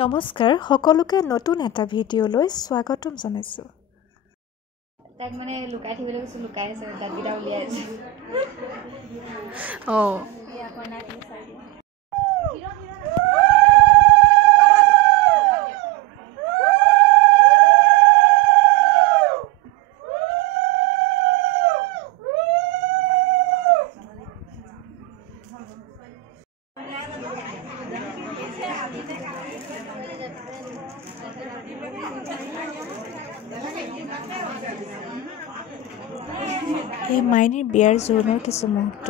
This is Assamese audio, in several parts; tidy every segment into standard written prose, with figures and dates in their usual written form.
নমস্কাৰ সকলোকে নতুন এটা ভিডিঅ'লৈ স্বাগতম জনাইছো। তাক মানে লুকাই থাকিবলৈ কৈছো, লুকাই আছে, দাঁতকেইটা উলিয়াই আছে। এই মাইনীৰ বিয়াৰ জোৰোণৰ কিছু মুহূৰ্ত।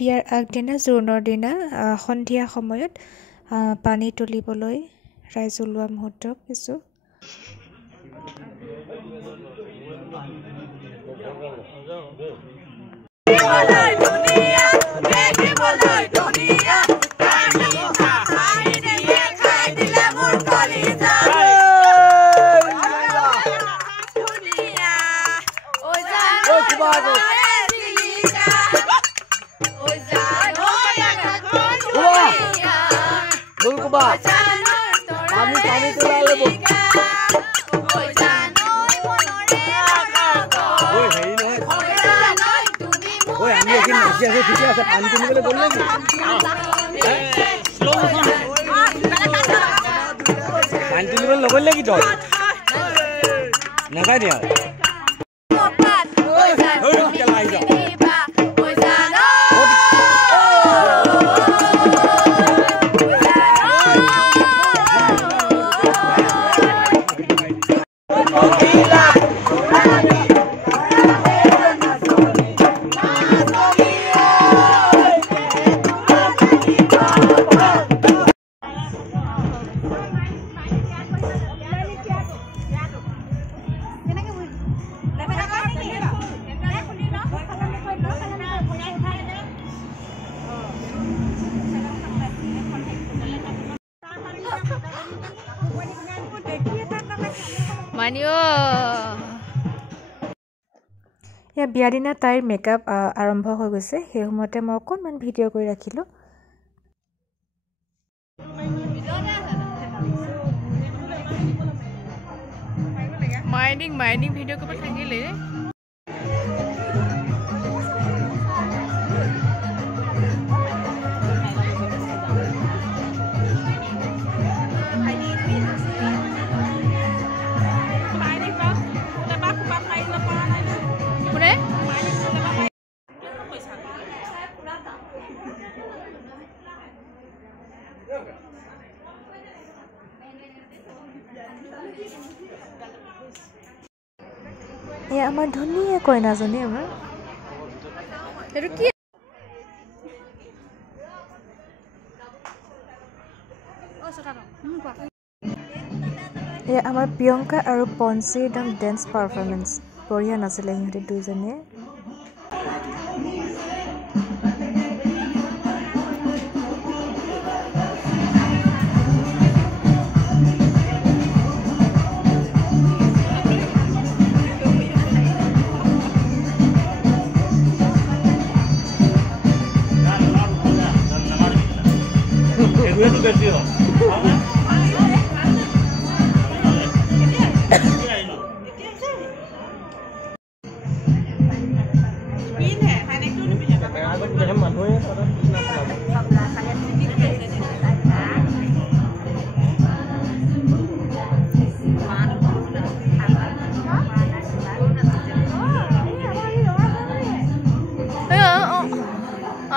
বিয়াৰ আগদিনা জোৰোণৰ দিনা সন্ধিয়া সময়ত পানী তুলিবলৈ ৰাইজ ওলোৱা মুহূৰ্ত কিছু। বিয়া দিনা তাইৰ মেকআপ আৰম্ভ হৈ গৈছে, সেই সময়তে মই অকণমান ভিডিঅ' কৰি ৰাখিলোঁ। মাইনিং ভিডিঅ' কৰিব থাকিলে এয়া আমাৰ ধুনীয়া কইনাজনী। আমাৰ এয়া আমাৰ প্ৰিয়ংকা আৰু পঞ্চীৰ একদম ডেন্স পাৰফৰ্মেঞ্চ বঢ়িয়া নাছিলে সিহঁতে দুইজনীয়ে।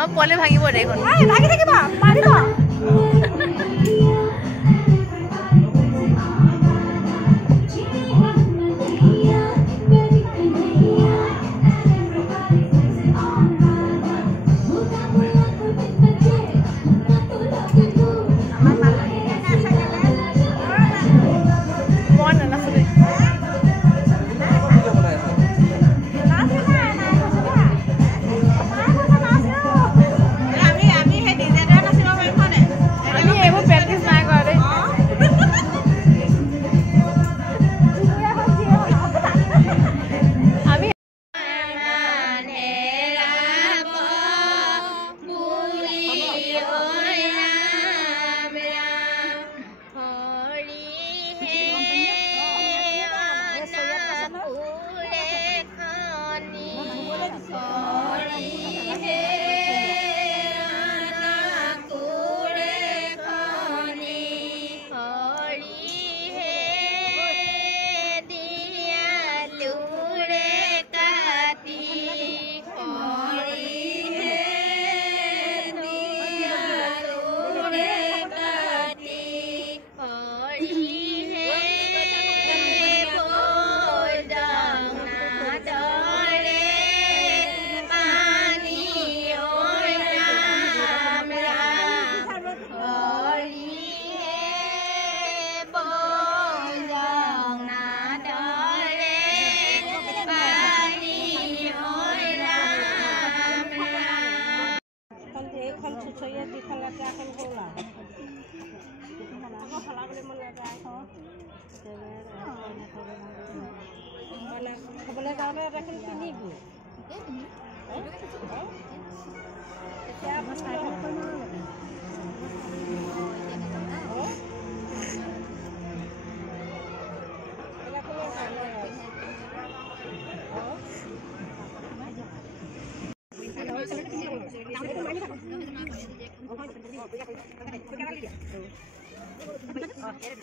পোৱালি ভাঙিব দেখোন ভাগি থাকিব মাৰিব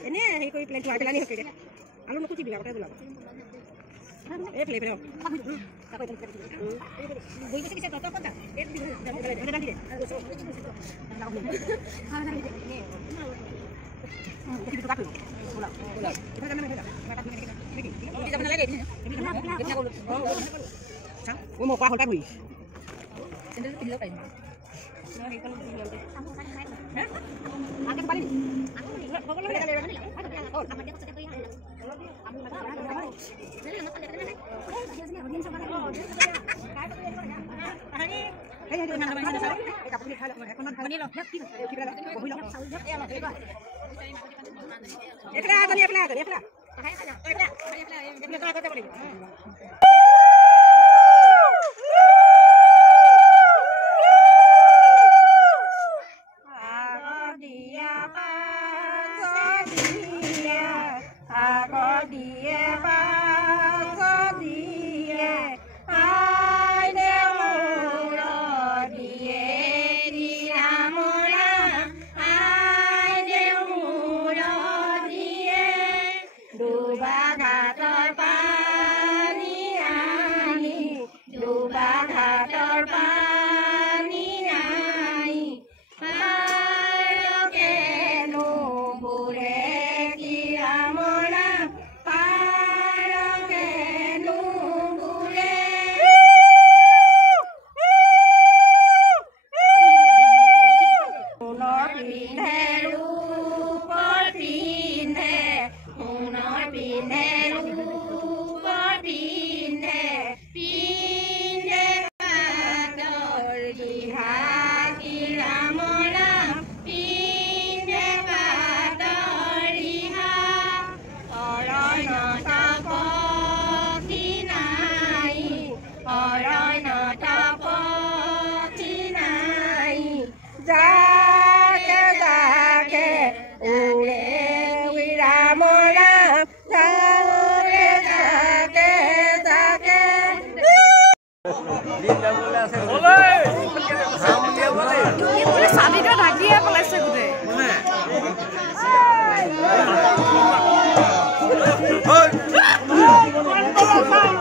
এনে হেৰি কৰি প্লেন পেলাই নি হকে আলু নকুচিবি আগতে ওলাব এই প্লে প্লে বই বসে কিছু কত কত এই এটা ডালি দে ও মই কোৱা হল পাই বহি চেন্ডেল পিন্ধিব পাৰিম আগে পালি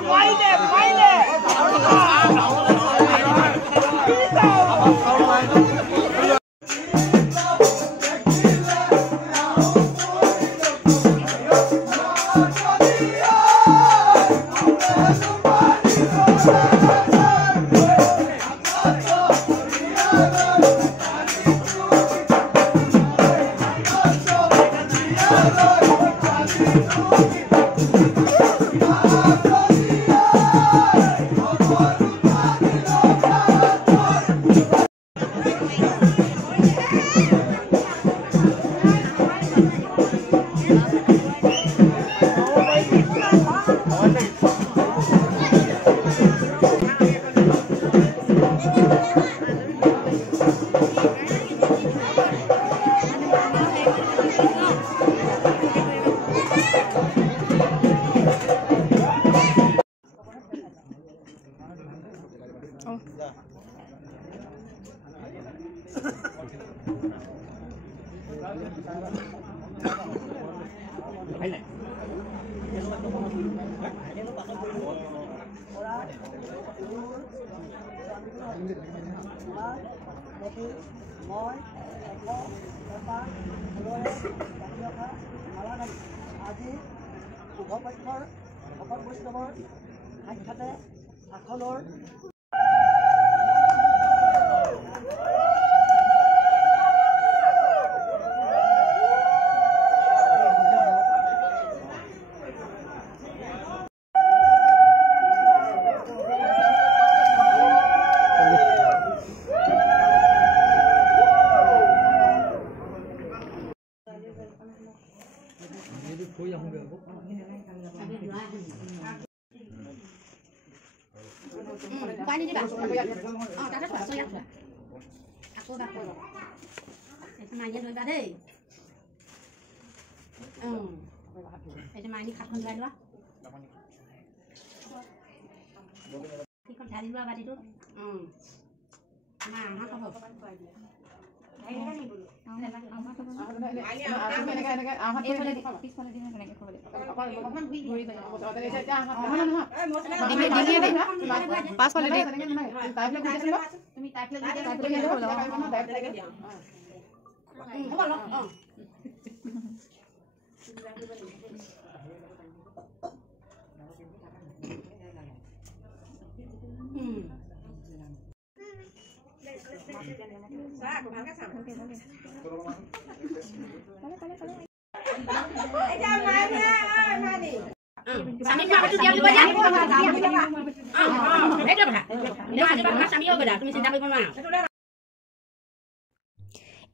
Why আজি উভপক্ষৰ ভকত বৈষ্ণৱৰ সাক্ষাতে আসনৰ Pani di ba? Oh, tara pa, so yak. Ako ba ko? Ito man yan ba dai? Ito man ni khat kon lai ba? Ki kon thari ba ba di tu? Ma ha ko ho. Ai ni ni bolu.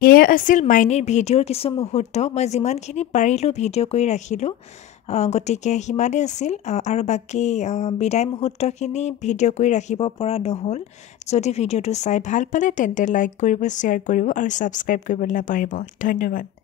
এয়া আছিল মাইনীৰ ভিডিঅ'ৰ কিছু মুহূৰ্ত মই যিমানখিনি পাৰিলোঁ ভিডিঅ' কৰি ৰাখিলোঁ গতিকে সিমানেই আছিল আৰু বাকী বিদায় মুহূৰ্তখিনি ভিডিঅ' কৰি ৰাখিব পৰা নহ'ল যদি ভিডিঅ'টো চাই ভাল পালে তেন্তে লাইক কৰিব শ্বেয়াৰ কৰিব আৰু ছাবস্ক্ৰাইব কৰিবলৈ নাপাহৰিব ধন্যবাদ